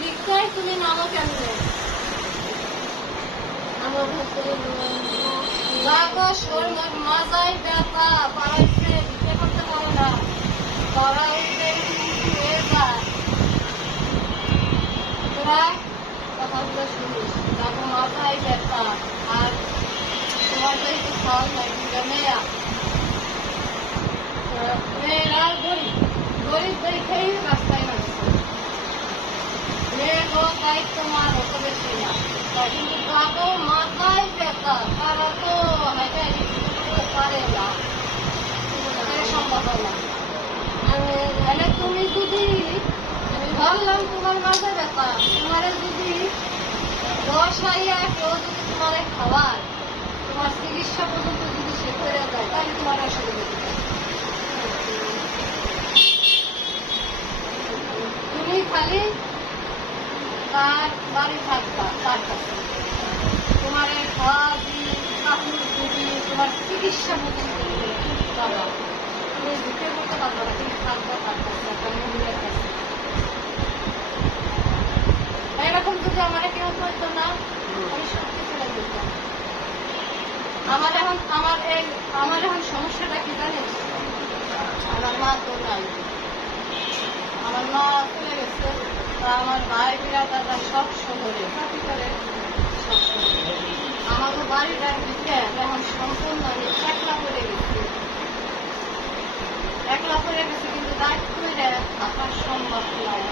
ভিক্ষায় তুমি নামো কেমনে? আমার হাতে দেখো শরীর মাজায় ব্যথা বাড়াইছে, ভিক্ষা করতে পারো না, করা উঠে হয়ে যায়। তোরা কথাগুলো শুনিস, দেখো মাথায় ব্যথা আর তোমার তো একটু ফল নাই, মেয়েরা মেয়েরা গরিব গরিব দেখেই রাস্তায় নামছে। মেয়ের দায়িত্ব মার অত বেশি না, কিন্তু দেখো মাথায় ব্যথা, তারা তো হাইটা করতে পারে না, সম্ভব না। তাহলে তুমি যদি, আমি ভাবলাম তোমার মাথায় ব্যথা, তোমার যদি 10 হাইয়া কেউ যদি তোমার খাওয়ায়, তোমার চিকিৎসা পর্যন্ত যদি সে করে দেয়, তাহলে তোমার অসুবিধা নেই। তুমি খালি তার বাড়ি থাকবা, তার কাছে তোমার খাওয়া দিই, কাপড় দিবি, তোমার চিকিৎসা পর্যন্ত পাবা। তুমি ঢুকে করতে পারবো না, তুমি থাকবো তার কাছে, একটা মহিলার কাছে। এরকম যদি আমার কেউ করতো না, আমি সব কিছু দিতাম। আমার এখন সমস্যাটা কি জানিস? আমার মা তো নাই, আমার মা চলে গেছে, আমার ভাই বিরাটারা সব শহরে, সব শহরে। আমাকে বাড়িটার দিকে এখন সম্পূর্ণ আমি একলা পড়ে গেছি, কিন্তু দায়িত্ব করে থাকার সম্ভব নয়,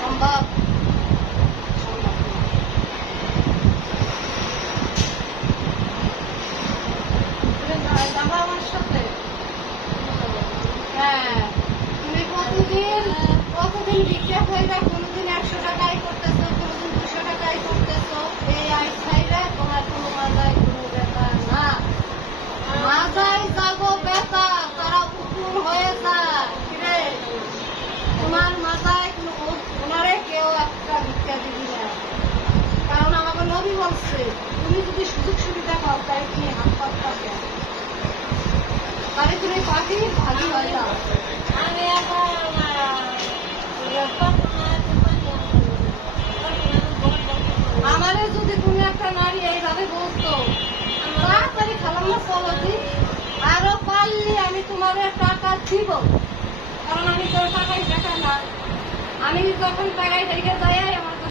সম্ভব আমার সাথে। হ্যাঁ, তুমি কতদিন ভিক্ষা করবে, কোনোদিন 100 টাকাই করতেছো, কোনোদিন 200 টাকাই করতেছো। এই আইসাইরা তোমার কোনো মাজায় কোনো ব্যথা না, মাজায় যাবো ব্যথা, তারা উপুর হয়ে যায়। কিরে, তোমার মাজায় ওনারে কেউ একটা ভিক্ষা দিবি না, কারণ আমাকে নবী বলছে তুমি যদি সুযোগ সুবিধা পাও, তাই তুমি হাত পাতটা কেন, তাহলে তুমি পাখি ভাগি হয়ে যাও। আমি আবার আমারে যদি তুমি একটা নারী এইভাবে বলতো, তাড়াতাড়ি খালাম না চলো দি, আরো পারলে আমি তোমার টাকা দিব, কারণ আমি তোর টাকাই টাকা না, আমি যখন টাকায় রেখে যাই আমার